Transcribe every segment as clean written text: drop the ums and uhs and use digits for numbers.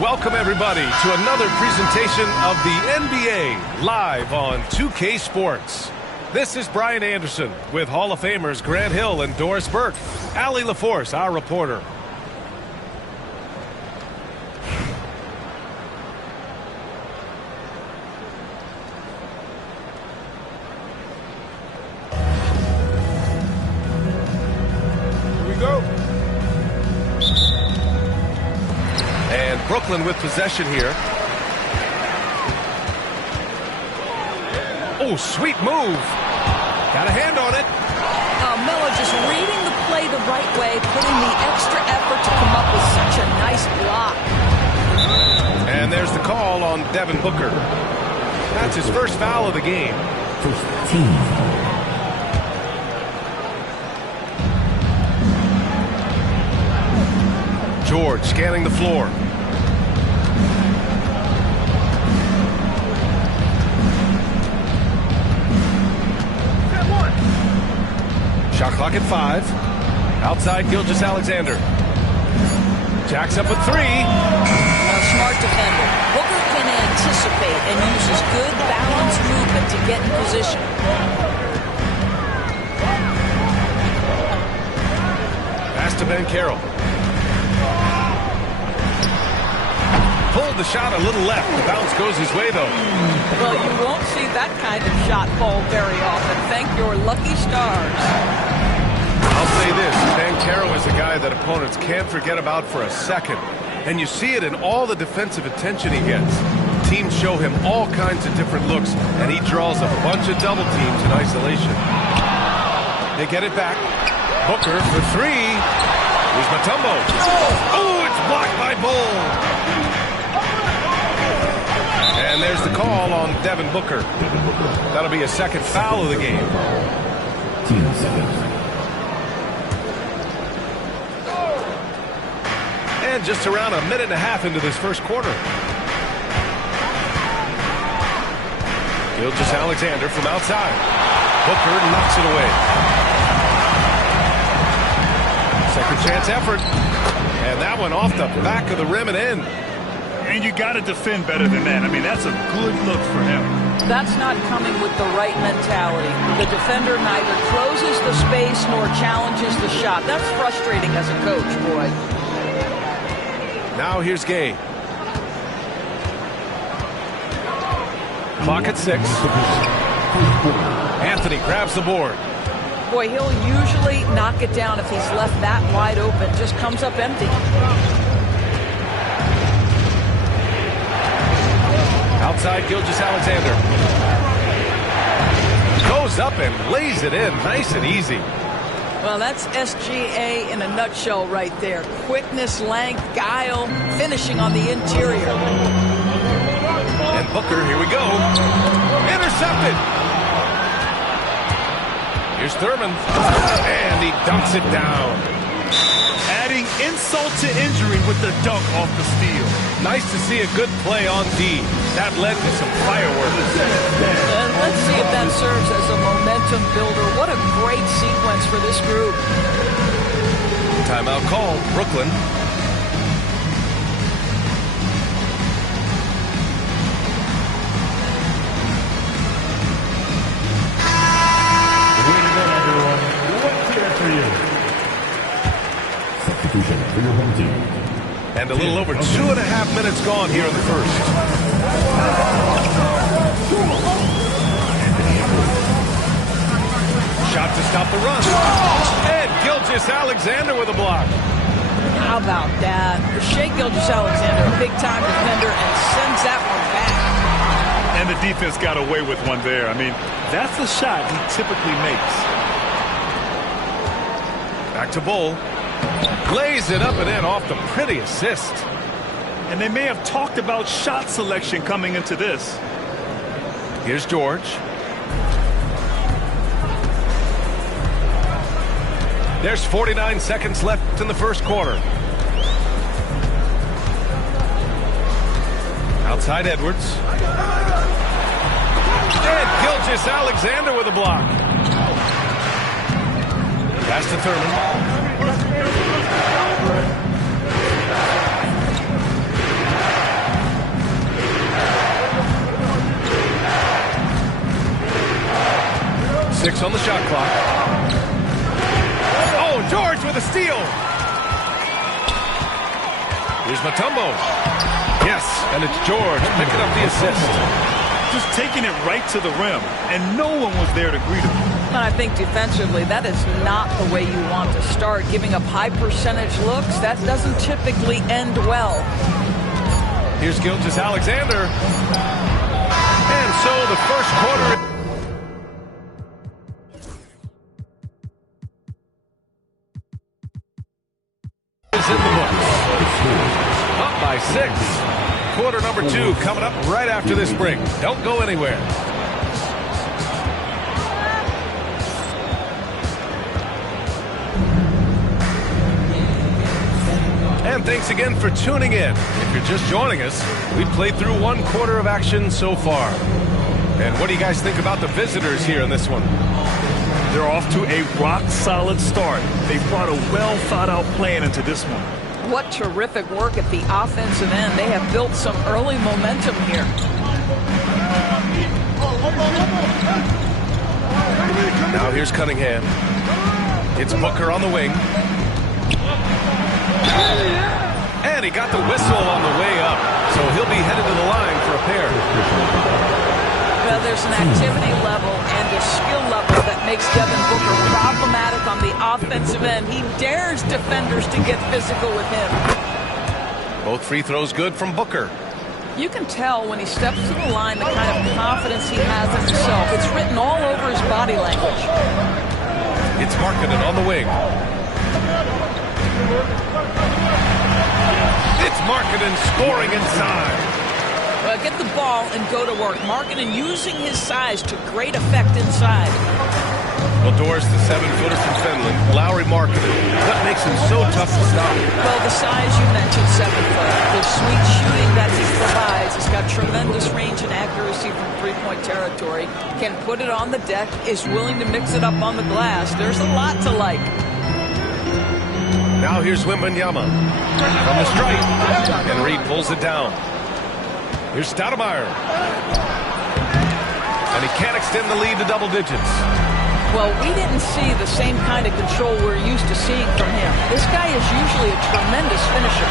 Welcome, everybody, to another presentation of the NBA live on 2K Sports. This is Brian Anderson with Hall of Famers Grant Hill and Doris Burke. Allie LaForce, our reporter. Brooklyn with possession here. Oh, sweet move. Got a hand on it. Miller just reading the play the right way, putting the extra effort to come up with such a nice block. And there's the call on Devin Booker. That's his first foul of the game. First team. George scanning the floor. Shot clock at 5. Outside Gilgeous-Alexander. Jacks up a 3. A smart defender. Booker can anticipate and uses good balanced movement to get in position. Pass to Ben Carroll. Pulled the shot a little left. The bounce goes his way, though. Well, you won't see that kind of shot fall very often. Thank your lucky stars. I'll say this, Ben Carroll is a guy that opponents can't forget about for a second. And you see it in all the defensive attention he gets. Teams show him all kinds of different looks, and he draws a bunch of double teams in isolation. They get it back. Booker for 3. Here's Mutombo. Oh, it's blocked by Bull. And there's the call on Devin Booker. That'll be a second foul of the game. Team seconds. And just around a minute and a half into this first quarter. Gilgeous-Alexander from outside. Booker knocks it away. Second chance effort. And that one off the back of the rim and in. And you got to defend better than that. I mean, that's a good look for him. That's not coming with the right mentality. The defender neither closes the space nor challenges the shot. That's frustrating as a coach, boy. Now here's Gay. Clock at 6. Anthony grabs the board. Boy, he'll usually knock it down if he's left that wide open. Just comes up empty. Outside Gilgeous-Alexander. Goes up and lays it in nice and easy. Well, that's SGA in a nutshell right there. Quickness, length, guile, finishing on the interior. And Booker, here we go. Intercepted. Here's Thurman. And he dunks it down. Adding insult to injury with the dunk off the steal. Nice to see a good play on D. That led to some fireworks. Let's see if that serves as a momentum builder. What a great sequence for this group. Timeout call, Brooklyn. Way to go, everyone. Let's hear it for you. Substitution for your home team. And a little over 2.5 minutes gone here in the first. Shot to stop the run. And Gilgeous-Alexander with a block. How about that? Shea Gilgeous-Alexander, a big-time defender, and sends that one back. And the defense got away with one there. I mean, that's the shot he typically makes. Back to Bull. Lays it up and in off the pretty assist. And they may have talked about shot selection coming into this. Here's George. There's 49 seconds left in the first quarter. Outside Edwards. And Gilgeous-Alexander with a block. Pass to Thurman. on the shot clock. Oh, George with a steal. Here's Mutombo. Yes, and it's George picking up the assist. Just taking it right to the rim, and no one was there to greet him. And I think defensively, that is not the way you want to start. Giving up high percentage looks, that doesn't typically end well. Here's Gilgeous-Alexander. And so the first quarter is in the books. Up by 6. Quarter number 2 coming up right after this break. Don't go anywhere. And thanks again for tuning in. If you're just joining us, we've played through 1 quarter of action so far. And what do you guys think about the visitors here in this one? They're off to a rock-solid start. They've brought a well-thought-out plan into this one. What terrific work at the offensive end. They have built some early momentum here. Now here's Cunningham. It's Booker on the wing. And he got the whistle on the way up, so he'll be headed to the line for a pair. Well, there's an activity level and a skill level that makes Devin Booker problematic on the offensive end. He dares defenders to get physical with him. Both free throws good from Booker. You can tell when he steps to the line the kind of confidence he has in himself. It's written all over his body language. It's Markkanen on the wing. It's Markkanen scoring inside. Well, get the ball and go to work. Markkanen using his size to great effect inside. Well, Doris, the 7-footer from Finland, Lowry Markkanen. What makes him so tough to stop? Well, the size you mentioned, 7-foot. The sweet shooting that he provides. He's got tremendous range and accuracy from three-point territory. Can put it on the deck. Is willing to mix it up on the glass. There's a lot to like. Now here's Wembanyama from the stripe. And Reed pulls it down. Here's Stoudemire. And he can't extend the lead to double digits. Well, we didn't see the same kind of control we're used to seeing from him. This guy is usually a tremendous finisher.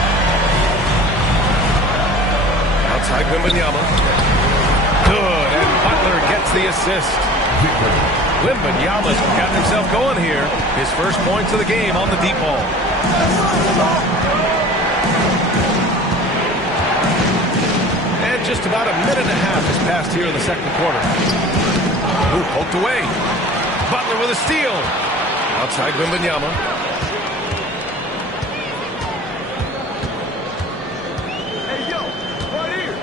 Outside Wembanyama. Good, and Butler gets the assist. Wembanyama's got himself going here. His first points of the game on the deep ball. And just about a minute and a half has passed here in the second quarter. Ooh, poked away. Butler with a steal. Outside Wembanyama. Hey, yo, right here.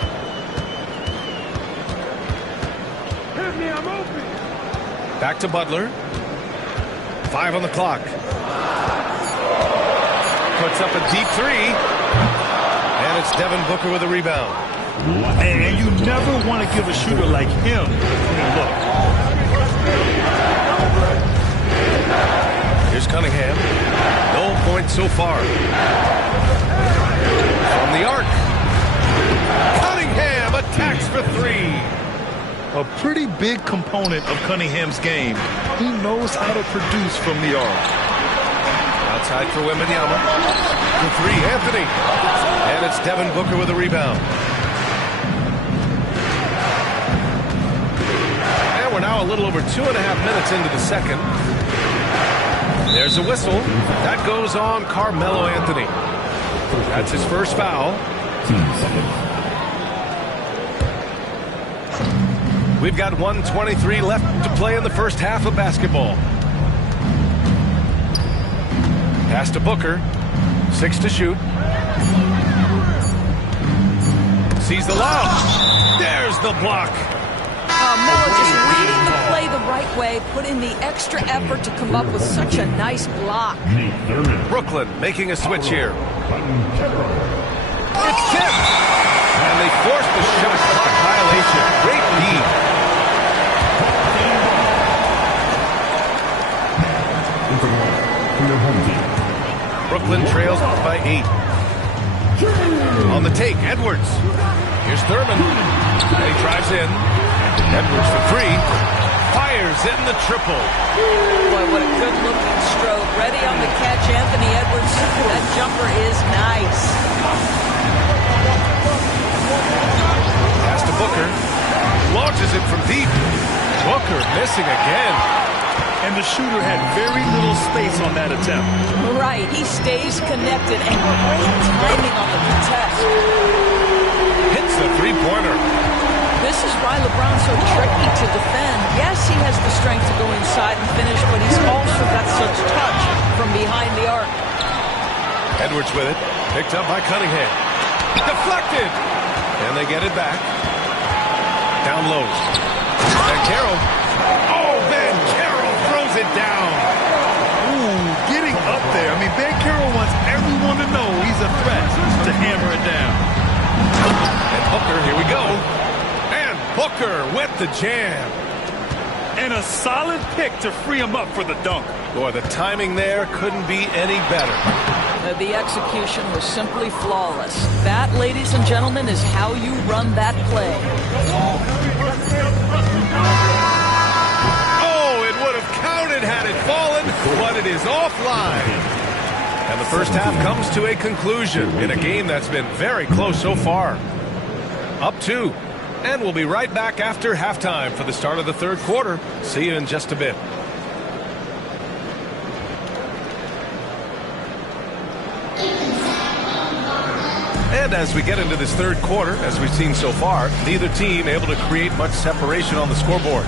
Hit me, I'm open. Back to Butler. 5 on the clock. Puts up a deep 3. And it's Devin Booker with a rebound. And you never want to give a shooter like him a clean look. Here's Cunningham. No points so far. From the arc. Cunningham attacks for 3. A pretty big component of Cunningham's game. He knows how to produce from the arc. Outside for Wembanyama. For 3, Anthony. And it's Devin Booker with a rebound. And we're now a little over 2.5 minutes into the second. There's a whistle. That goes on Carmelo Anthony. That's his first foul. 10 seconds. We've got 1:23 left to play in the first half of basketball. Pass to Booker. 6 to shoot. Sees the lob. There's the block. Miller just reading the play the right way, put in the extra effort to come up with such a nice block. Brooklyn making a switch here. It's tipped. And they forced the shot clock violation. Great lead. Brooklyn trails by 8. On the take, Edwards. Here's Thurman. And he drives in. Edwards for 3. fires in the triple. Boy, what a good-looking stroke. Ready on the catch, Anthony Edwards. That jumper is nice. Pass to Booker. Launches it from deep. Booker missing again. And the shooter had very little space on that attempt. Right, he stays connected and great timing on the contest. Hits the three-pointer. This is why LeBron's so tricky to defend. Yes, he has the strength to go inside and finish, but he's also got such touch from behind the arc. Edwards with it. Picked up by Cunningham. Deflected. And they get it back. Down low. And Carroll. Oh, Ben Carroll throws it down. Ooh, getting up there. I mean, Ben Carroll wants everyone to know he's a threat to hammer it down. And Booker, here we go. And Booker with the jam. And a solid pick to free him up for the dunk. Boy, the timing there couldn't be any better. The execution was simply flawless. That, ladies and gentlemen, is how you run that play. Oh, it would have counted had it fallen, but it is offline. And the first half comes to a conclusion in a game that's been very close so far. Up 2. And we'll be right back after halftime for the start of the third quarter. See you in just a bit. And as we get into this third quarter, as we've seen so far, neither team able to create much separation on the scoreboard.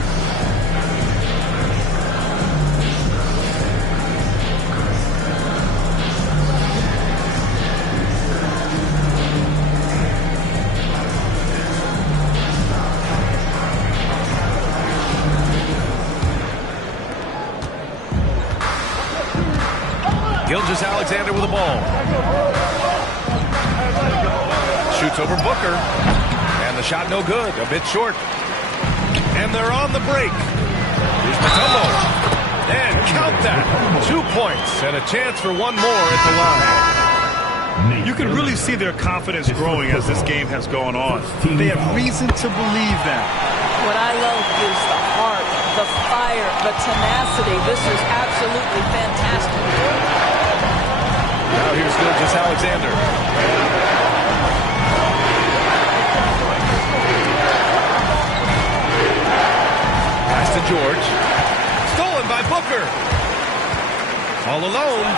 Gilgeous-Alexander with the ball. Shoots over Booker. And the shot no good. A bit short. And they're on the break. Here's Mutombo. And count that. 2 points and a chance for one more at the line. You can really see their confidence growing as this game has gone on. They have reason to believe that. What I love is the heart, the fire, the tenacity. This is absolutely fantastic. Now here's Gilgeous-Alexander. Pass to George. Stolen by Booker. All alone.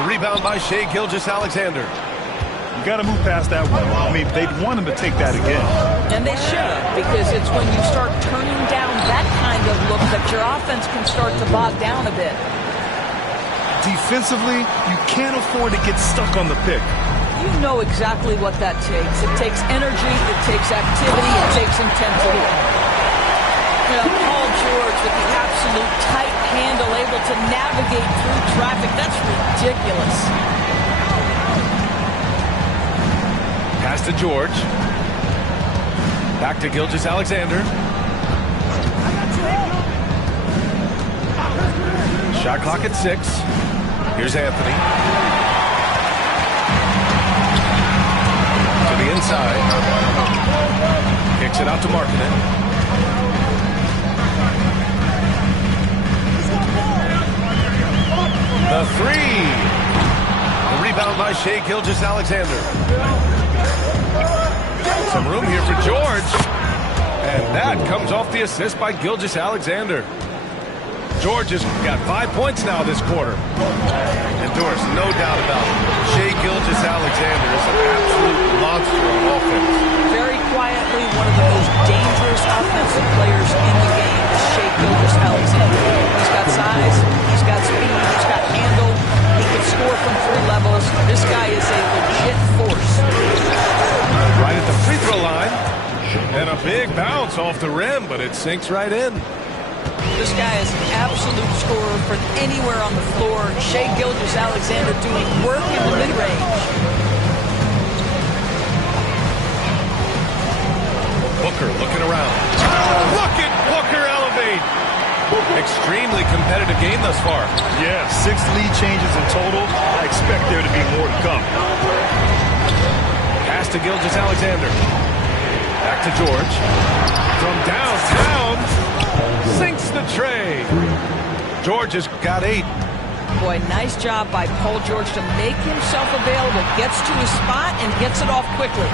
The rebound by Shai Gilgeous-Alexander. You got to move past that one. I mean, they'd want him to take that again. And they should, because it's when you start turning down that kind of look that your offense can start to bog down a bit. Defensively, you can't afford to get stuck on the pick. You know exactly what that takes. It takes energy, it takes activity, it takes intensity. You know, Paul George with the absolute tight handle, able to navigate through traffic. That's ridiculous. Pass to George. Back to Gilgeous-Alexander. Shot clock at 6. Here's Anthony. To the inside. Kicks it out to Markkanen. The 3. The rebound by Shai Gilgeous-Alexander. Some room here for George. And that comes off the assist by Gilgeous-Alexander. George has got 5 points now this quarter. And Doris, no doubt about it, Shai Gilgeous-Alexander is an absolute monster of offense. Very quietly, one of the most dangerous offensive players in the game is Shai Gilgeous-Alexander. He's got size, he's got speed, he's got handle, he can score from 3 levels. This guy is a legit force. Right at the free throw line. And a big bounce off the rim, but it sinks right in. This guy is an absolute scorer from anywhere on the floor. Shai Gilgeous-Alexander doing work in the mid-range. Booker looking around. Look at Booker elevate. Extremely competitive game thus far. Yeah, 6 lead changes in total. I expect there to be more to come. Pass to Gilgeous-Alexander. Back to George. From downtown. Sinks the tray. George has got 8. Boy, nice job by Paul George to make himself available. Gets to his spot and gets it off quickly.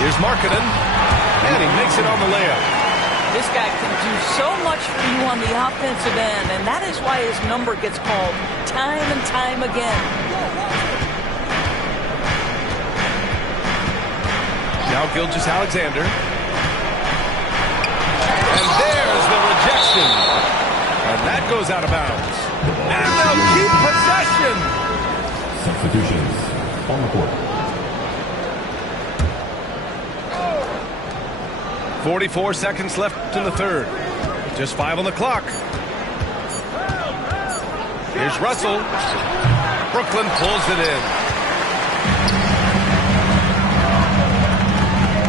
Here's Markkanen, and he makes it on the layup. This guy can do so much for you on the offensive end, and that is why his number gets called time and time again. Now Gilgeous-Alexander. And there's the rejection. And that goes out of bounds. And they'll keep possession. Substitutions on the court. 44 seconds left in the third. Just 5 on the clock. Here's Russell. Brooklyn pulls it in.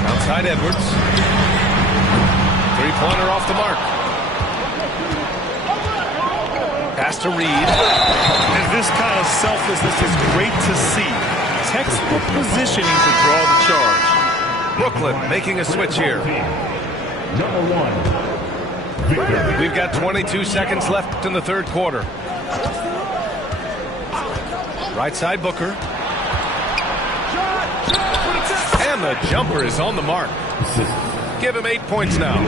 Outside Edwards. Three-pointer off the mark. Pass to Reed. And this kind of selflessness is great to see. Textbook positioning to draw the charge. Brooklyn making a switch here. Number 1. Victor. We've got 22 seconds left in the third quarter. Right side Booker. And the jumper is on the mark. Give him 8 points now.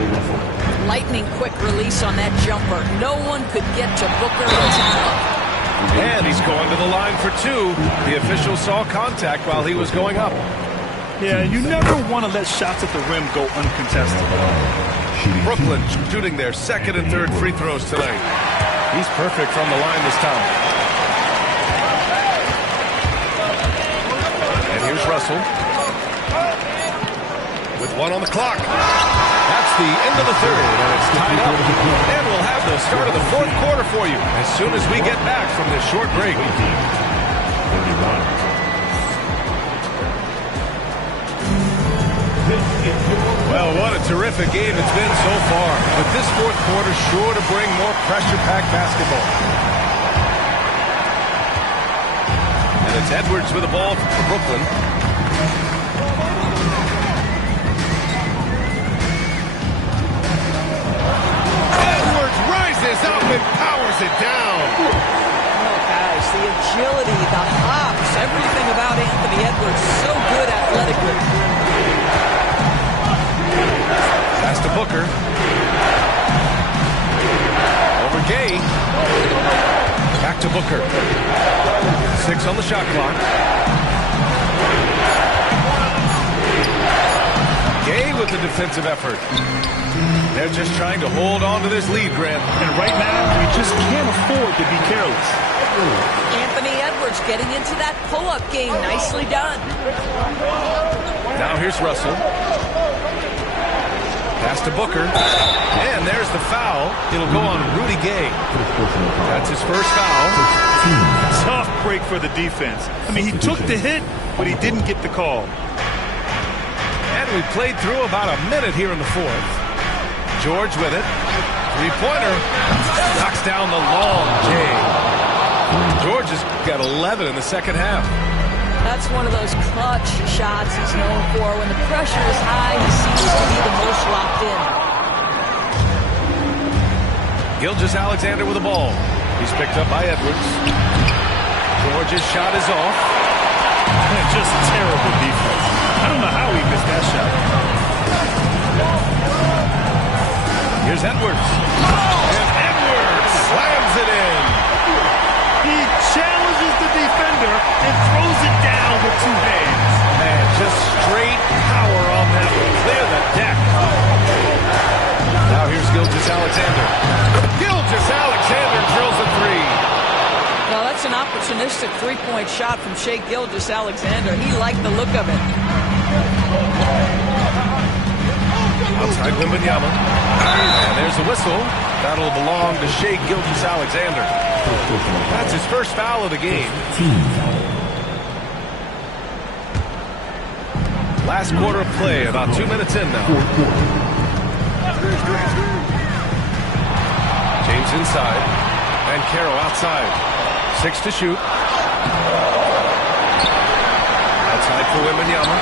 Lightning quick release on that jumper. No one could get to Booker in time. And he's going to the line for 2. The official saw contact while he was going up. Yeah, you never want to let shots at the rim go uncontested. Brooklyn shooting their second and third free throws tonight. He's perfect from the line this time. And here's Russell. With 1 on the clock. That's the end of the third, and it's tied up. And we'll have the start of the fourth quarter for you as soon as we get back from this short break. 31. Well, what a terrific game it's been so far. But this fourth quarter sure to bring more pressure-packed basketball. And it's Edwards with the ball for Brooklyn. Edwards rises up and powers it down. Oh, guys, the agility, the hops, everything about Anthony Edwards, so good athletically. Pass to Booker. Over Gay. Back to Booker. 6 on the shot clock. Gay with the defensive effort. They're just trying to hold on to this lead, Grant. And right now, we just can't afford to be careless. Anthony Edwards getting into that pull-up game. Nicely done. Now here's Russell. Pass to Booker. And there's the foul. It'll go on Rudy Gay. That's his first foul. Tough break for the defense. I mean, he took the hit, but he didn't get the call. And we played through about a minute here in the fourth. George with it. Three-pointer. Knocks down the long Gay. George has got 11 in the second half. That's one of those clutch shots he's known for. When the pressure is high, he seems to be the most locked in. Gilgeous-Alexander with the ball. He's picked up by Edwards. George's shot is off. Man, just terrible defense. I don't know how he missed that shot. Here's Edwards. And Edwards slams it in. He challenges the defender and throws it down with 2 hands. Man, just straight power on that one. Clear the deck. Now here's Gilgeous-Alexander. Gilgeous-Alexander drills a 3. Well, that's an opportunistic three-point shot from Shai Gilgeous-Alexander. He liked the look of it. Outside Wembanyama. And there's a whistle. That'll belong to Shai Gilgeous-Alexander. That's his first foul of the game. Last quarter of play, about 2 minutes in now. James inside. And Carroll outside. 6 to shoot. Outside for Wembanyama.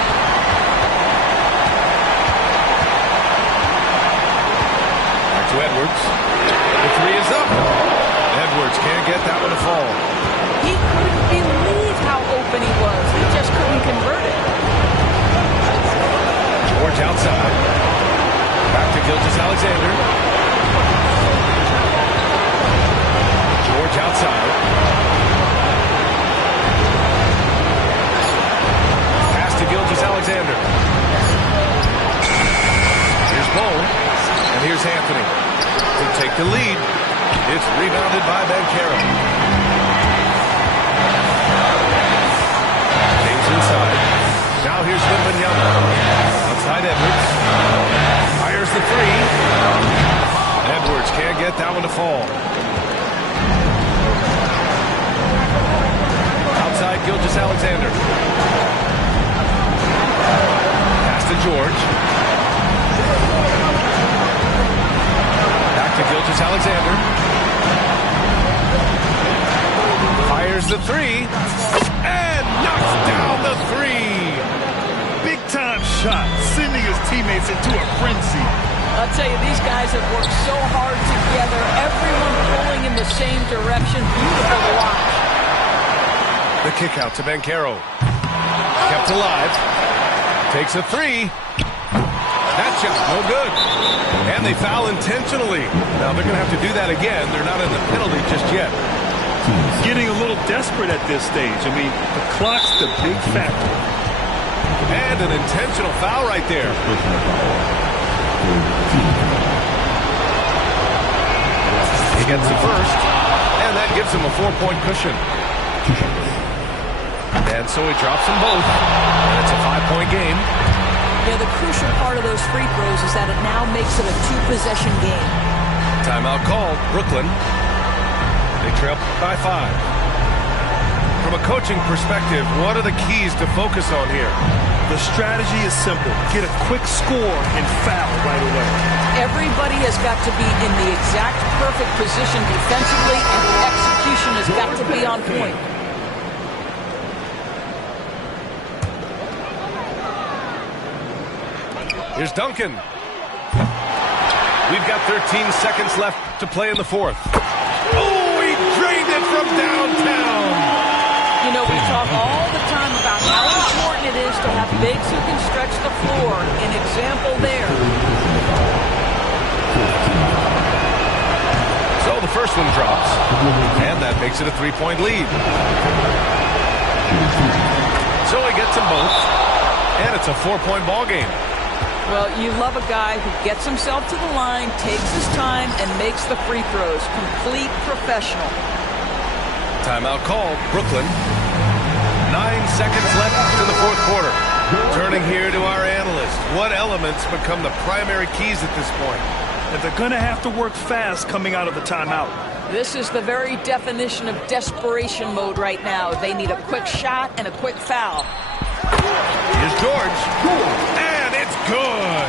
fall. He couldn't believe how open he was. He just couldn't convert it. George outside. Back to Gilgeous-Alexander. George outside. Pass to Gilgeous-Alexander. Here's Bone. And here's Anthony to take the lead. It's rebounded by Bancaro. James inside. Now here's Wembanyama. Outside Edwards. Fires the three. Edwards can't get that one to fall. Outside Gilgeous-Alexander. Pass to George. Back to Gilgeous-Alexander. Fires the three. And knocks down the three. Big-time shot, sending his teammates into a frenzy. I'll tell you, these guys have worked so hard together. Everyone pulling in the same direction. Beautiful to watch. The kick out to Bancaro. Kept alive. Takes a three. That shot, no good. And they foul intentionally. Now they're going to have to do that again. They're not in the penalty just yet. Getting a little desperate at this stage. I mean, the clock's the big factor. And an intentional foul right there. He gets the first, and that gives him a 4-point cushion. And so he drops them both, and it's a 5-point game. Yeah, the crucial part of those free throws is that it now makes it a 2-possession game. Timeout called. Brooklyn. They trail by 5. From a coaching perspective, what are the keys to focus on here? The strategy is simple. Get a quick score and foul right away. Everybody has got to be in the exact perfect position defensively, and the execution has got to be on point. Here's Duncan. We've got 13 seconds left to play in the fourth. Oh, he drained it from downtown. You know, we talk all the time about how important it is to have bigs who can stretch the floor. An example there. So the first one drops, and that makes it a 3-point lead. So he gets them both, and it's a 4-point ball game. Well, you love a guy who gets himself to the line, takes his time, and makes the free throws. Complete professional. Timeout called. Brooklyn. 9 seconds left to the fourth quarter. Turning here to our analyst. What elements become the primary keys at this point? And they're going to have to work fast coming out of the timeout. This is the very definition of desperation mode right now. They need a quick shot and a quick foul. Here's George. And it's good.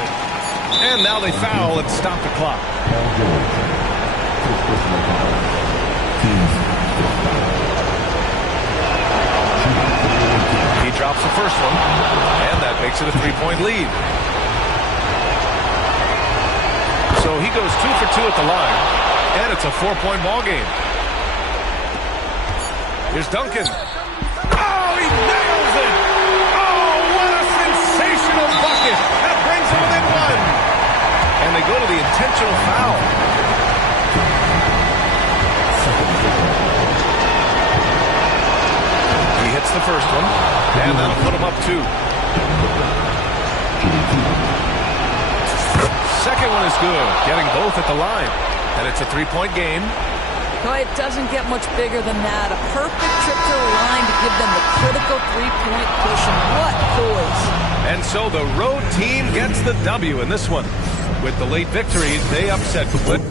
And now they foul and stop the clock. He drops the first one, and that makes it a 3-point lead. So he goes 2 for 2 at the line, and it's a 4-point ball game. Here's Duncan. Oh, he nails it! Oh, what a sensational bucket! That brings him within 1. And they go to the intentional foul. He hits the first one, and that'll put him up 2. Second one is good, getting both at the line. And it's a 3-point game. Boy, it doesn't get much bigger than that. A perfect trip to the line to give them the critical 3-point cushion. What poise. And so the road team gets the W in this one. With the late victory, they upset Brooklyn.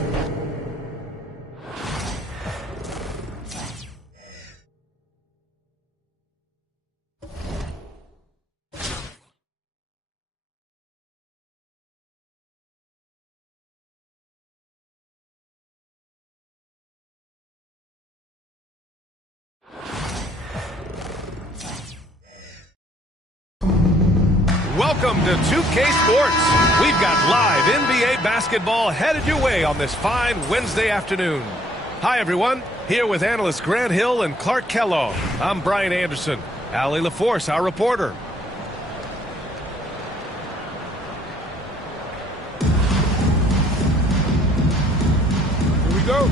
Welcome to 2K Sports. We've got live NBA basketball headed your way on this fine Wednesday afternoon. Hi, everyone. Here with analysts Grant Hill and Clark Kellogg, I'm Brian Anderson. Allie LaForce, our reporter. Here we go.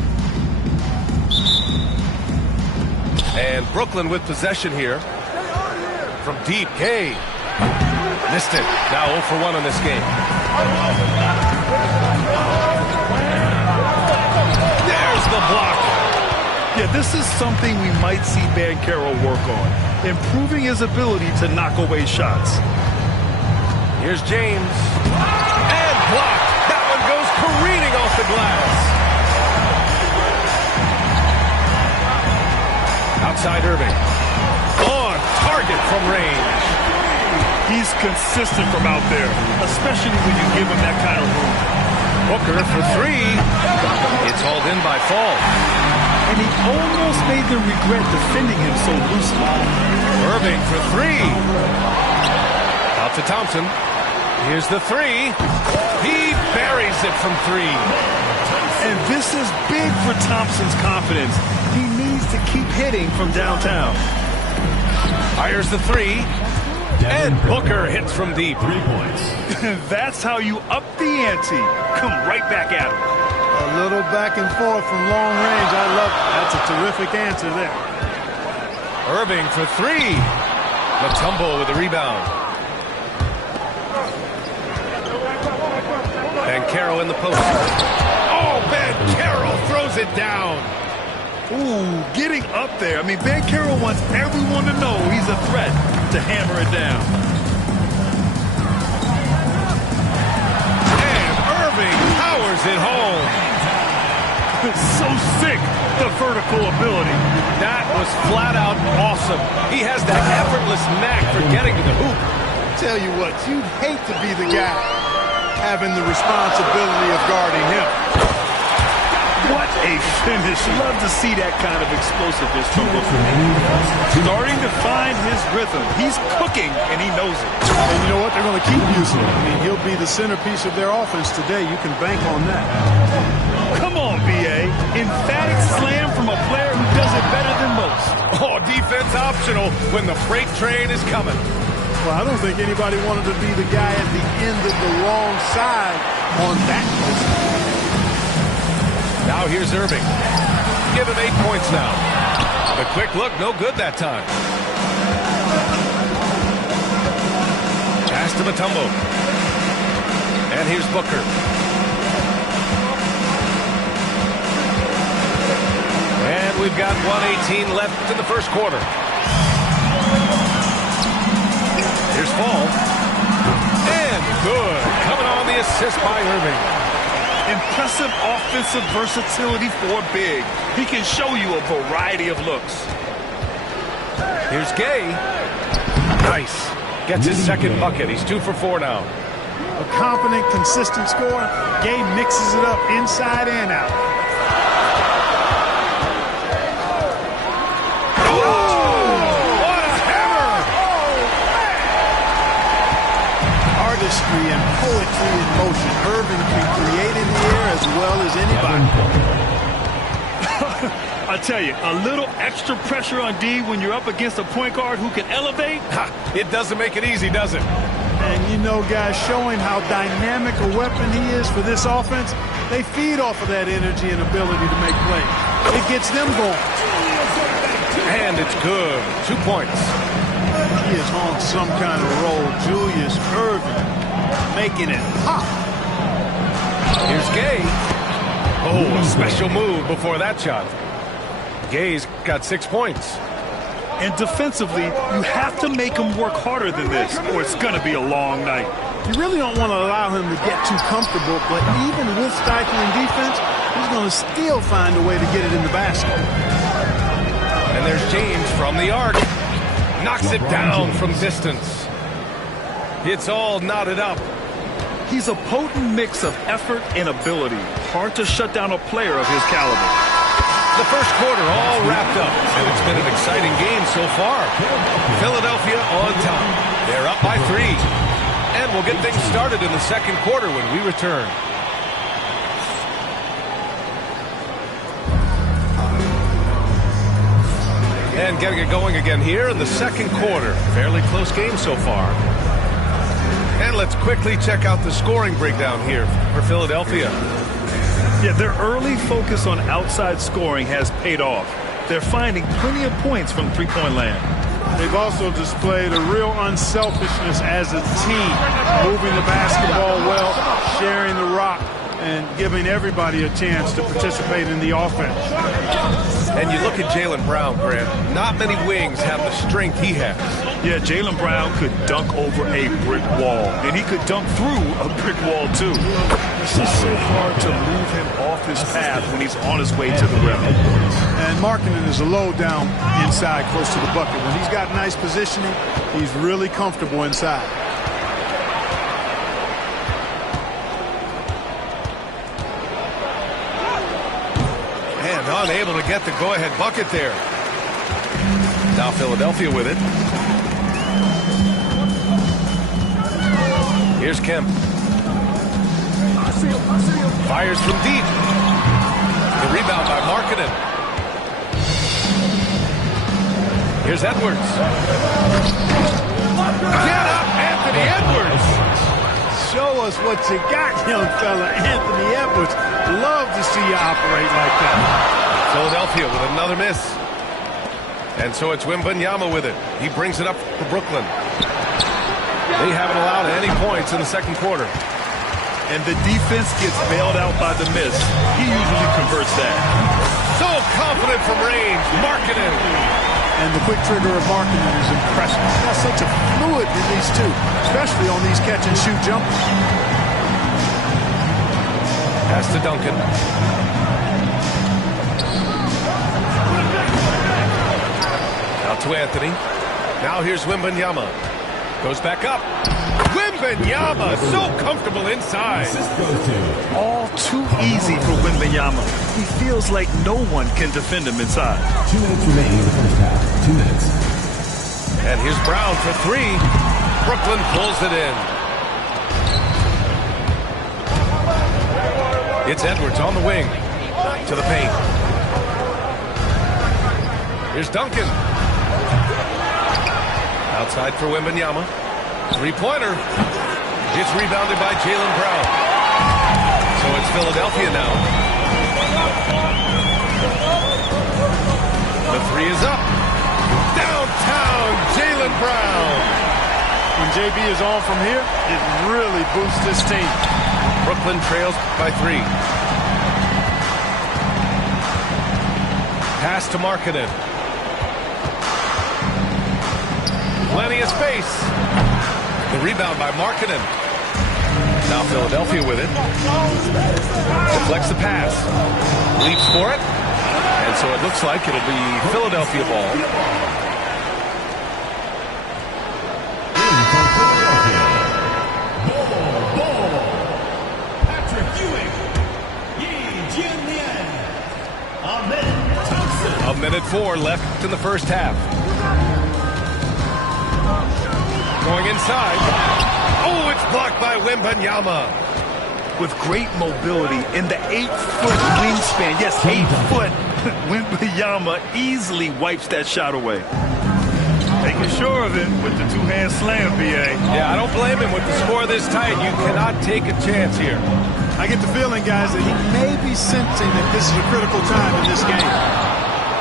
And Brooklyn with possession here. From deep, Gay. Missed it. Now 0 for 1 on this game. There's the block. Yeah, this is something we might see Banchero work on, improving his ability to knock away shots. Here's James. And blocked. That one goes careening off the glass. Outside Irving. On target from range. He's consistent from out there, especially when you give him that kind of room. Booker for 3. It's hauled in by Fall. And he almost made them regret defending him so loosely. Irving for 3. Out to Thompson. Here's the 3. He buries it from 3. And this is big for Thompson's confidence. He needs to keep hitting from downtown. Fires the 3. And Booker hits from deep. 3 points. That's how you up the ante. Come right back at him. A little back and forth from long range. I love it. That's a terrific answer there. Irving for 3. Mutombo with the rebound. Banchero in the post. Oh, Banchero throws it down. Ooh, getting up there. I mean, Banchero wants everyone to know he's a threat to hammer it down. And Irving powers it home. So sick, the vertical ability. That was flat out awesome. He has that effortless knack for getting to the hoop. Tell you what, you'd hate to be the guy having the responsibility of guarding him. What a finish. Love to see that kind of explosiveness from Booker. Starting to find his rhythm. He's cooking, and he knows it. And you know what? They're going to keep using him. I mean, he'll be the centerpiece of their offense today. You can bank on that. Come on, B.A. Emphatic slam from a player who does it better than most. Oh, defense optional when the freight train is coming. Well, I don't think anybody wanted to be the guy at the end of the wrong side on that post. Now here's Irving. Give him 8 points now. The quick look, no good that time. Pass to Mutombo. And here's Booker. And we've got 1:18 left in the first quarter. Here's Fall. And good. Coming on the assist by Irving. Impressive offensive versatility for big. He can show you a variety of looks. Here's Gay. Nice. Gets his second bucket. He's 2 for 4 now. A confident, consistent scorer. Gay mixes it up inside and out. Artistry and poetry in motion. Irving can create in the air as well as anybody. I tell you, a little extra pressure on D when you're up against a point guard who can elevate. It doesn't make it easy, does it? And you know, guys, showing how dynamic a weapon he is for this offense, they feed off of that energy and ability to make plays. It gets them going. And it's good. 2 points. He is on some kind of roll. Julius Irving making it pop. Here's Gay. Oh, a special move before that shot. Gay's got 6 points. And defensively, you have to make him work harder than this, or it's going to be a long night. You really don't want to allow him to get too comfortable, but even with stifling defense, he's going to still find a way to get it in the basket. And there's James from the arc. Knocks it down from distance. It's all knotted up. He's a potent mix of effort and ability. Hard to shut down a player of his caliber. The first quarter all wrapped up, and it's been an exciting game so far. Philadelphia on top. They're up by 3. And we'll get things started in the second quarter when we return. And getting it going again here in the second quarter. Fairly close game so far. And let's quickly check out the scoring breakdown here for Philadelphia. Yeah, their early focus on outside scoring has paid off. They're finding plenty of points from three-point land. They've also displayed a real unselfishness as a team, moving the basketball well, sharing the rock, and giving everybody a chance to participate in the offense. And you look at Jaylen Brown, Grant. Not many wings have the strength he has. Yeah, Jaylen Brown could dunk over a brick wall, and he could dunk through a brick wall, too. It's just so hard to move him off his path when he's on his way to the rim. And Markkanen is a low down inside close to the bucket. When he's got nice positioning, he's really comfortable inside. And unable to get the go-ahead bucket there. Now Philadelphia with it. Here's Kemp. Fires from deep. The rebound by Markkanen. Here's Edwards. Get up, Anthony Edwards. Show us what you got, young fella. Anthony Edwards. Love to see you operate like that. Philadelphia with another miss. And so it's Wembanyama with it. He brings it up for Brooklyn. They haven't allowed any points in the second quarter. And the defense gets bailed out by the miss. He usually converts that. So confident from range. Markkanen. And the quick trigger of Markkanen is impressive. He's got such a fluid release, too, especially on these catch-and-shoot jumpers. Pass to Duncan. Out to Anthony. Now here's Wembanyama. Goes back up. Wembanyama, so comfortable inside. All too easy for Wembanyama. He feels like no one can defend him inside. 2 minutes remaining in the first half. 2 minutes. And here's Brown for three. Brooklyn pulls it in. It's Edwards on the wing. To the paint. Here's Duncan. Outside for Wembanyama. Three-pointer. It's rebounded by Jaylen Brown. So it's Philadelphia now. The three is up. Downtown, Jaylen Brown. When JB is on from here, it really boosts this team. Brooklyn trails by three. Pass to Markkanen. Plenty of space. The rebound by Markkanen. Now Philadelphia with it. Deflects the pass. Leaps for it. And so it looks like it'll be Philadelphia ball. A minute 4 left in the first half. Going inside. Oh, it's blocked by Wembanyama. With great mobility in the 8-foot wingspan. Yes, 8 foot. Wembanyama easily wipes that shot away. Making sure of it with the two-hand slam, B.A. Yeah, I don't blame him with the score this tight. You cannot take a chance here. I get the feeling, guys, that he may be sensing that this is a critical time in this game.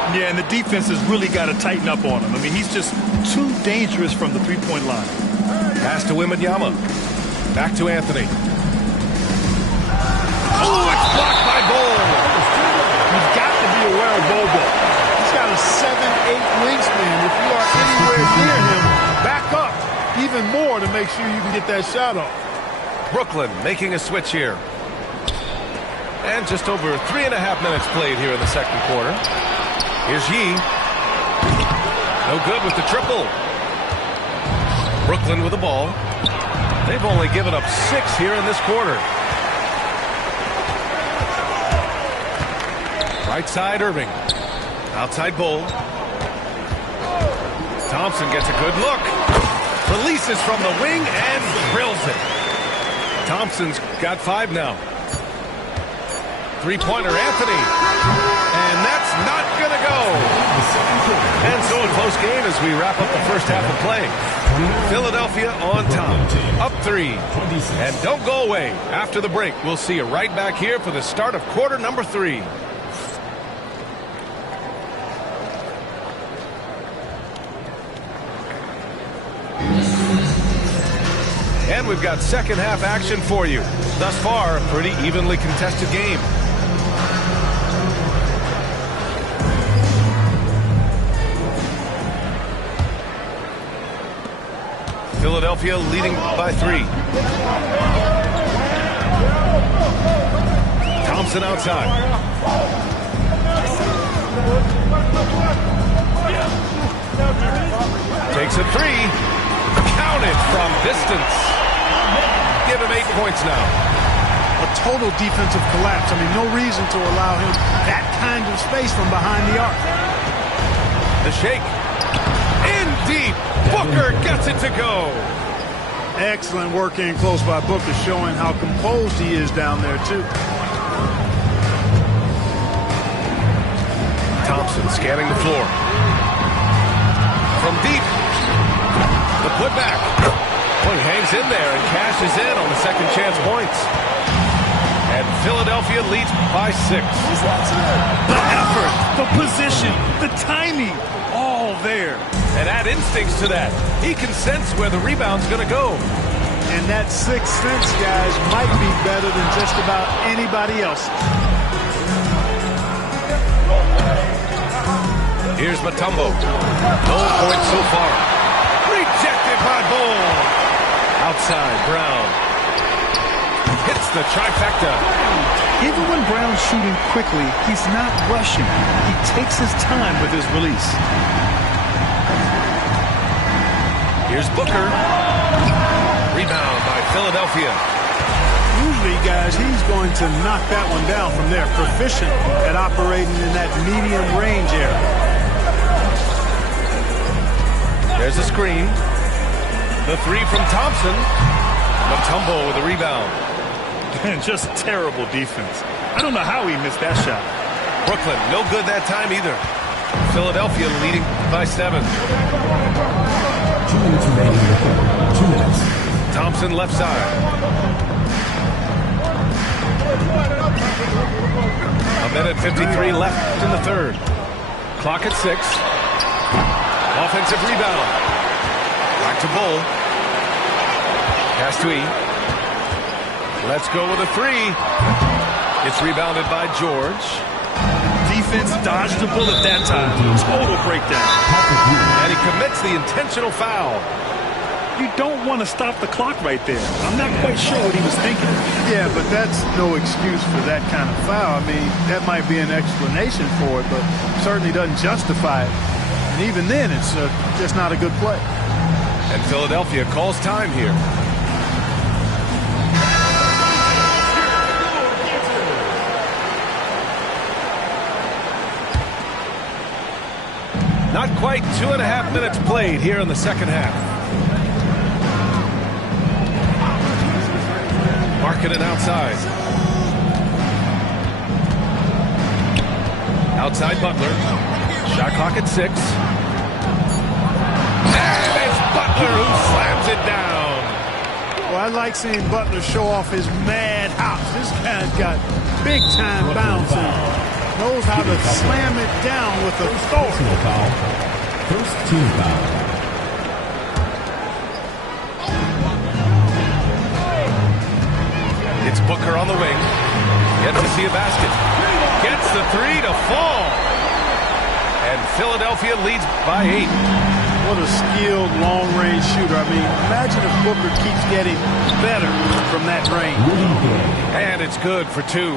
Yeah, and the defense has really got to tighten up on him. I mean, he's just too dangerous from the three-point line. Pass to Wembanyama. Back to Anthony. Oh, it's blocked by Bol. You've got to be aware of Bobo. He's got a 7'8" wingspan. If you are anywhere near him, back up even more to make sure you can get that shot off. Brooklyn making a switch here. And just over 3.5 minutes played here in the second quarter. Here's Yee. No good with the triple. Brooklyn with the ball. They've only given up 6 here in this quarter. Right side, Irving. Outside Bol. Thompson gets a good look. Releases from the wing and drills it. Thompson's got 5 now. Three-pointer, Anthony. And that's not going to go. And so a close game as we wrap up the first half of play. Philadelphia on top, up 3. And don't go away. After the break, we'll see you right back here for the start of quarter number 3. And we've got second half action for you. Thus far, a pretty evenly contested game. Philadelphia leading by 3. Thompson outside. Takes a 3. Counted from distance. Give him 8 points now. A total defensive collapse. I mean, no reason to allow him that kind of space from behind the arc. The shake. In deep. Booker gets it to go. Excellent work in close by Booker, showing how composed he is down there, too. Thompson scanning the floor. From deep. The putback. Well, he hangs in there and cashes in on the second chance points. And Philadelphia leads by 6. The effort, the position, the timing, all there. And add instincts to that. He can sense where the rebound's going to go. And that sixth sense, guys, might be better than just about anybody else. Here's Mutombo. No points so far. Rejected by Bull. Outside, Brown. Hits the trifecta. Even when Brown's shooting quickly, he's not rushing. He takes his time with his release. Here's Booker. Rebound by Philadelphia. Usually, guys, he's going to knock that one down from there. Proficient at operating in that medium range area. There's a screen. The 3 from Thompson. Mutombo with a rebound. Just terrible defense. I don't know how he missed that shot. Brooklyn, no good that time either. Philadelphia leading by 7. 2 minutes remaining in the quarter. 2 minutes. Thompson left side. A minute 53 left in the third. Clock at 6. Offensive rebound. Back to Bull. Pass to E. Let's go with a 3. It's rebounded by George. Defense dodged the bullet that time. Total breakdown. And he commits the intentional foul. You don't want to stop the clock right there. I'm not quite sure what he was thinking. Yeah, but that's no excuse for that kind of foul. I mean, that might be an explanation for it, but certainly doesn't justify it. And even then, it's just not a good play. And Philadelphia calls time here. Not quite 2.5 minutes played here in the second half. Markkanen outside. Outside Butler. Shot clock at 6. And it's Butler who slams it down. Well, I like seeing Butler show off his mad hops. This guy's got big time bounce and knows how to slam it down with authority. Personal foul. First team foul. It's Booker on the wing. Gets to see a basket. Gets the 3 to fall. And Philadelphia leads by 8. What a skilled long-range shooter. I mean, imagine if Booker keeps getting better from that range. And it's good for 2.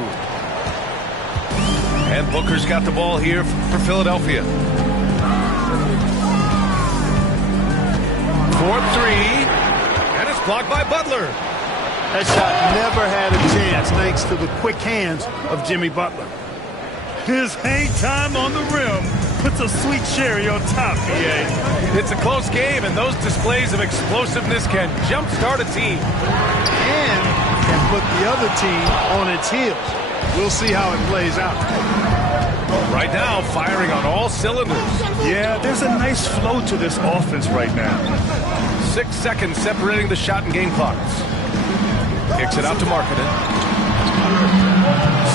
And Booker's got the ball here for Philadelphia. 4-3. And it's blocked by Butler. That shot never had a chance thanks to the quick hands of Jimmy Butler. His hang time on the rim puts a sweet cherry on top, PA. It's a close game, and those displays of explosiveness can jumpstart a team. And can put the other team on its heels. We'll see how it plays out. Right now, firing on all cylinders. Yeah, there's a nice flow to this offense right now. 6 seconds separating the shot and game clocks. Kicks it out to Markkanen.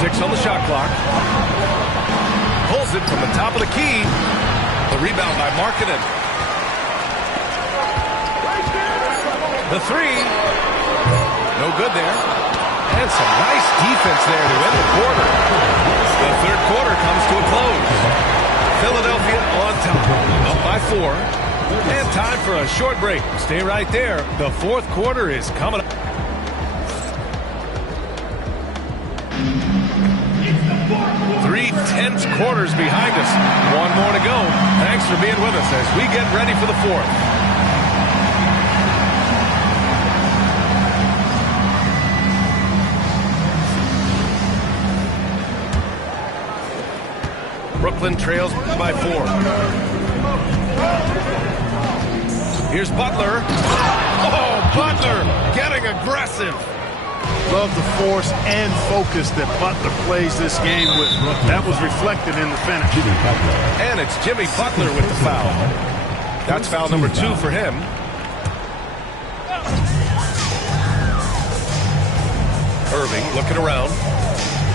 6 on the shot clock. Pulls it from the top of the key. The rebound by Markkanen. The three. No good there. And some nice defense there to end the quarter. The third quarter comes to a close. Philadelphia on top, up by 4. And time for a short break. Stay right there. The fourth quarter is coming up. Three tense quarters behind us. One more to go. Thanks for being with us as we get ready for the fourth. Brooklyn trails by 4. Here's Butler. Oh, Butler getting aggressive. Love the force and focus that Butler plays this game with. That was reflected in the finish. And it's Jimmy Butler with the foul. That's foul number 2 for him. Irving looking around.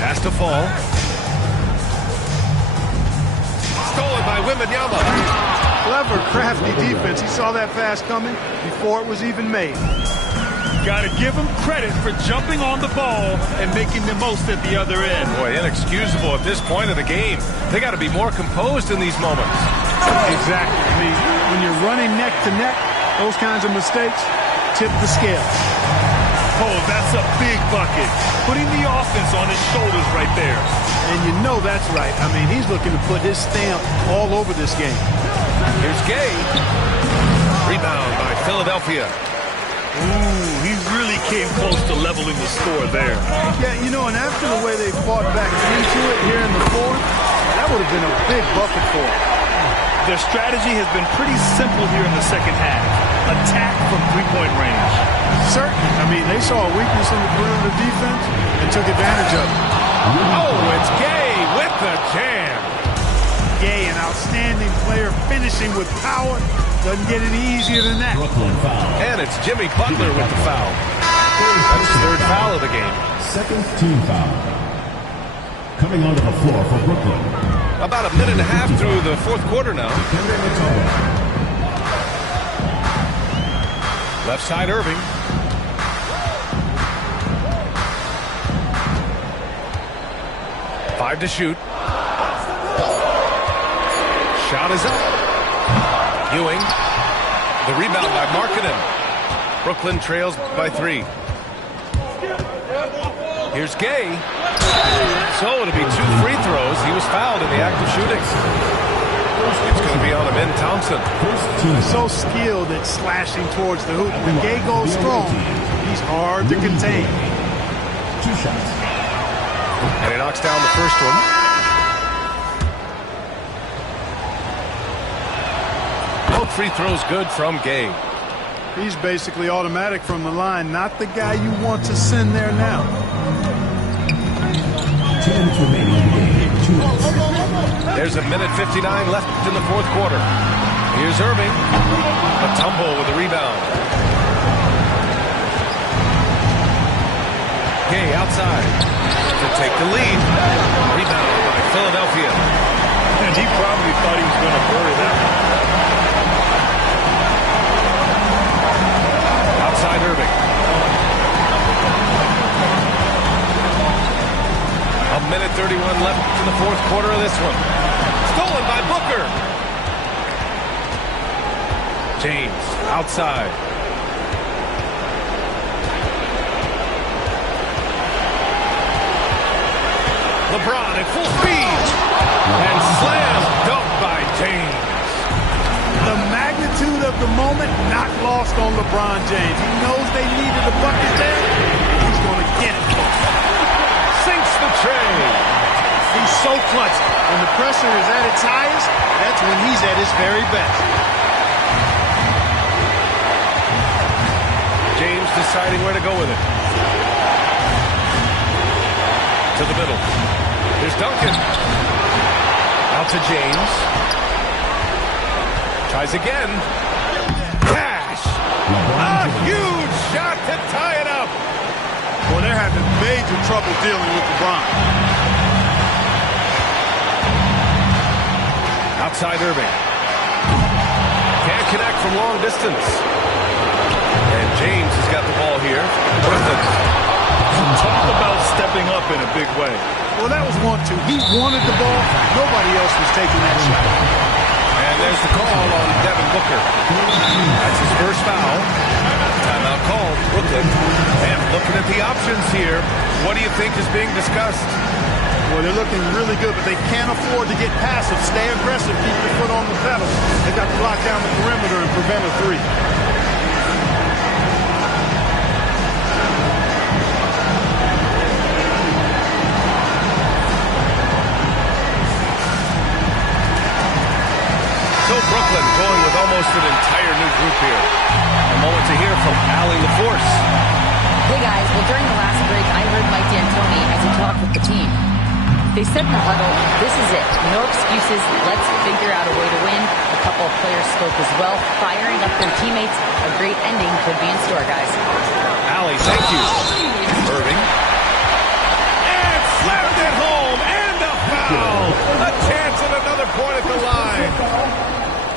Has to fall. Stolen by Wembanyama. Clever, crafty defense. He saw that pass coming before it was even made. Got to give him credit for jumping on the ball and making the most at the other end. Boy, inexcusable at this point of the game. They got to be more composed in these moments. Exactly. I mean, when you're running neck to neck, those kinds of mistakes tip the scale. Oh, that's a big bucket. Putting the offense on his shoulders right there. And you know that's right. I mean, he's looking to put his stamp all over this game. Here's Gay. Rebound by Philadelphia. Ooh, he really came close to leveling the score there. Yeah, you know, and after the way they fought back into it here in the fourth, that would have been a big bucket for them. Their strategy has been pretty simple here in the second half. Attack from three-point range. Certainly. I mean, they saw a weakness in the perimeter defense and took advantage of it. Oh, it's Gay with the jam. Gay, an outstanding player, finishing with power. Doesn't get any easier than that. And it's Jimmy Butler with the foul. That's his third foul of the game. Second team foul. Coming onto the floor for Brooklyn. About a minute and a half through the fourth quarter now. Left side, Irving. Five to shoot. Shot is up. Ewing. The rebound by Markkanen. Brooklyn trails by 3. Here's Gay. So it'll be 2 free throws. He was fouled in the act of shooting. It's going to be on him in Thompson. He's so skilled at slashing towards the hoop. When Gay goes strong, he's hard to contain. 2 shots. And he knocks down the first one. Both free throws good from Gay. He's basically automatic from the line, not the guy you want to send there now. 2 minutes remaining in the game. 2 minutes. There's a minute 59 left in the fourth quarter. Here's Irving. A tumble with a rebound. Gay outside to take the lead. Rebound by Philadelphia. And he probably thought he was going to bury that one. Outside Irving. A minute 31 left in the fourth quarter of this one. Stolen by Booker. James outside. LeBron at full speed. And slam dunk by James. The magnitude of the moment not lost on LeBron James. He knows they needed a bucket there. He's going to get it. Sinks the tray. He's so clutch. When the pressure is at its highest, that's when he's at his very best. James deciding where to go with it. To the middle. Here's Duncan. Out to James. Tries again. Cash! A huge shot to tie it up. Well, they're having major trouble dealing with LeBron. Outside Irving. Can't connect from long distance. And James has got the ball here. Talk about stepping up in a big way. Well, that was 1-2. He wanted the ball. Nobody else was taking that shot. And there's the call on Devin Booker. That's his first foul. Timeout called, Brooklyn. And looking at the options here, what do you think is being discussed? Well, they're looking really good, but they can't afford to get passive. Stay aggressive. Keep your foot on the pedal. They got to lock down the perimeter and prevent a three. So Brooklyn going with almost an entire new group here. A moment to hear from Allie LaForce. Hey guys, well during the last break, I heard Mike D'Antoni as he talked with the team. They said in the huddle, this is it. No excuses. Let's figure out a way to win. A couple of players spoke as well, firing up their teammates. A great ending could be in store, guys. Allie, thank you. Irving. And slammed it home. And a foul. A chance at another point at the line.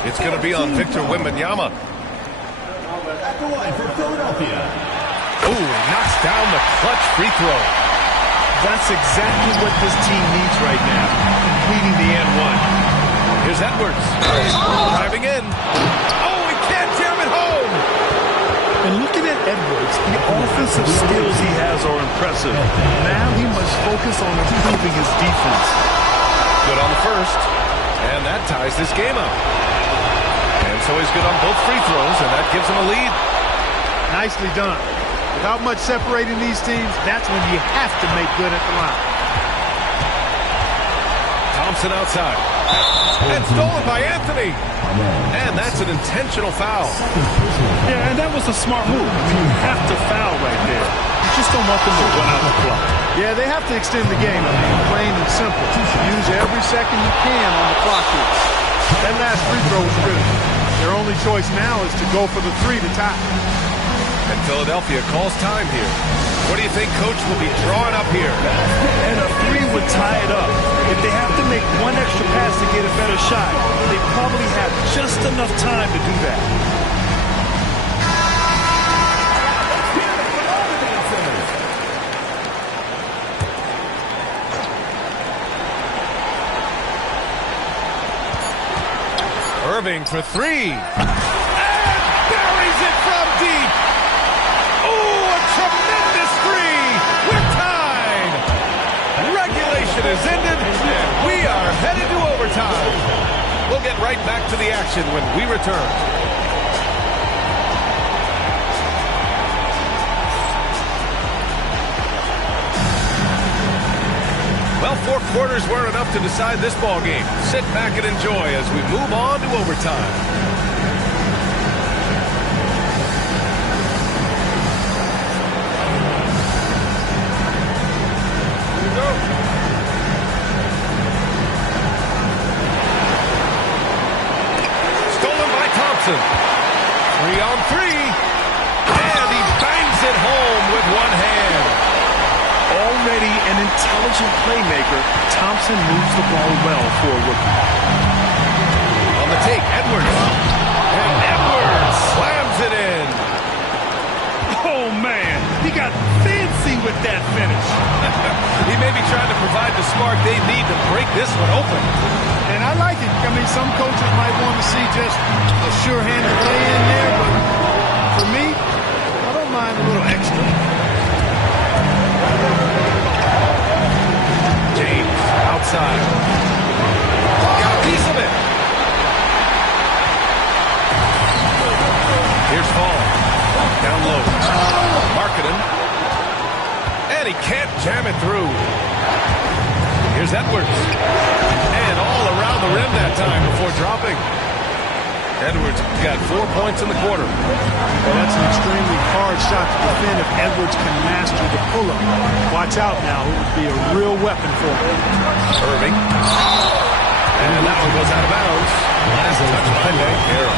It's going to be on Victor Wembanyama. At the line for Philadelphia. Ooh, he knocks down the clutch free throw. That's exactly what this team needs right now, completing the and one. Here's Edwards. Driving in. Oh, he can't jam it home. And looking at Edwards, the offensive skills he has are impressive. Now he must focus on improving his defense. Good on the first. And that ties this game up. And so he's good on both free throws, and that gives him a lead. Nicely done. Without much separating these teams, that's when you have to make good at the line. Thompson outside. And stolen by Anthony. And that's an intentional foul. Yeah, and that was a smart move. You have to foul right there. You just don't want them to run out the clock. Yeah, they have to extend the game. I mean, plain and simple. Use every second you can on the clock here. That last free throw was critical. Their only choice now is to go for the three to tie. And Philadelphia calls time here. What do you think Coach will be drawing up here? And a three would tie it up. If they have to make one extra pass to get a better shot, they probably have just enough time to do that. Irving for three. And buries it from deep. Oh, a tremendous three. We're tied. Regulation is ended, and we are headed to overtime. We'll get right back to the action when we return. Well, 4 quarters weren't enough to decide this ball game. Sit back and enjoy as we move on to overtime. Here we go. Stolen by Thompson. 3-on-3. And he bangs it home with one hand. Already an intelligent playmaker, Thompson moves the ball well for a rookie. On the take, Edwards. And Edwards slams it in. Oh, man, he got fancy with that finish. He may be trying to provide the spark they need to break this one open. And I like it. I mean, some coaches might want to see just a sure-handed lay in there, but for me, I don't mind a little extra. James outside. Got a piece of it. Here's Paul. Down low. Marketing. And he can't jam it through. Here's Edwards. And all around the rim that time before dropping. Edwards got 4 points in the quarter. Well, that's an extremely hard shot to defend if Edwards can master the pull-up. Watch out now. It would be a real weapon for him. Irving. And that one goes out of bounds. Last touch by Bankero.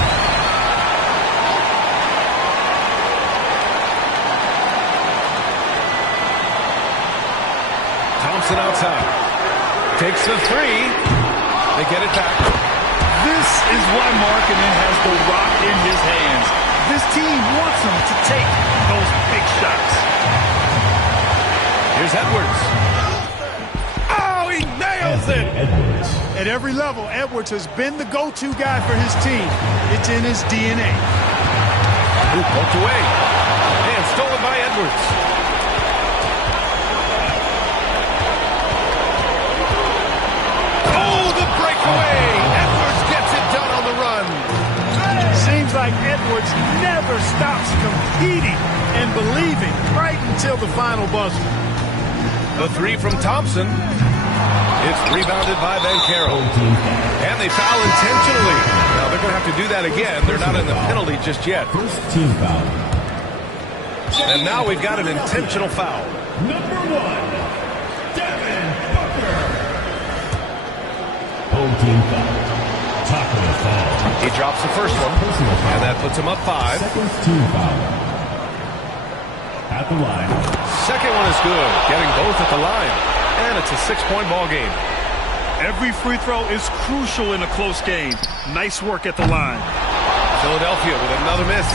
Thompson outside. Takes the three. They get it back. This is why Markkanen has the rock in his hands. This team wants him to take those big shots. Here's Edwards. Oh, he nails it! Edwards. At every level, Edwards has been the go-to guy for his team. It's in his DNA. Ooh, poked away. And stolen by Edwards. Oh, the breakaway! Edwards gets it done on the run. Seems like Edwards never stops competing and believing right until the final buzzer. The three from Thompson. It's rebounded by Bankero. And they foul intentionally. Now they're going to have to do that again. They're not in the penalty just yet. First team foul. And now we've got an intentional foul. Number 1, Devin Booker. Home team foul. Tackle foul. He drops the first one. And that puts him up 5. Second team foul. At the line. Second one is good. Getting both at the line. And it's a 6-point ball game. Every free throw is crucial in a close game. Nice work at the line. Philadelphia with another miss.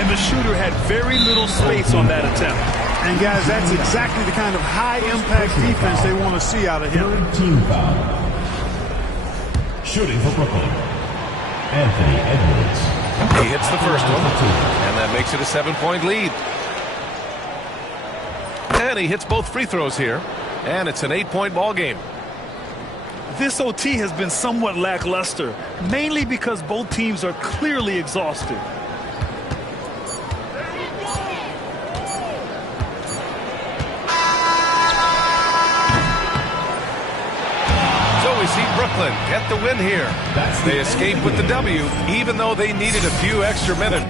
And the shooter had very little space on that attempt. And guys, that's exactly the kind of high-impact defense they want to see out of him. Third team foul. Shooting for Brooklyn. Anthony Edwards. He hits the first one. And that makes it a 7-point lead. And he hits both free throws here. And it's an 8-point ball game. This OT has been somewhat lackluster, mainly because both teams are clearly exhausted. So we see Brooklyn get the win here. They escape with the W, even though they needed a few extra minutes.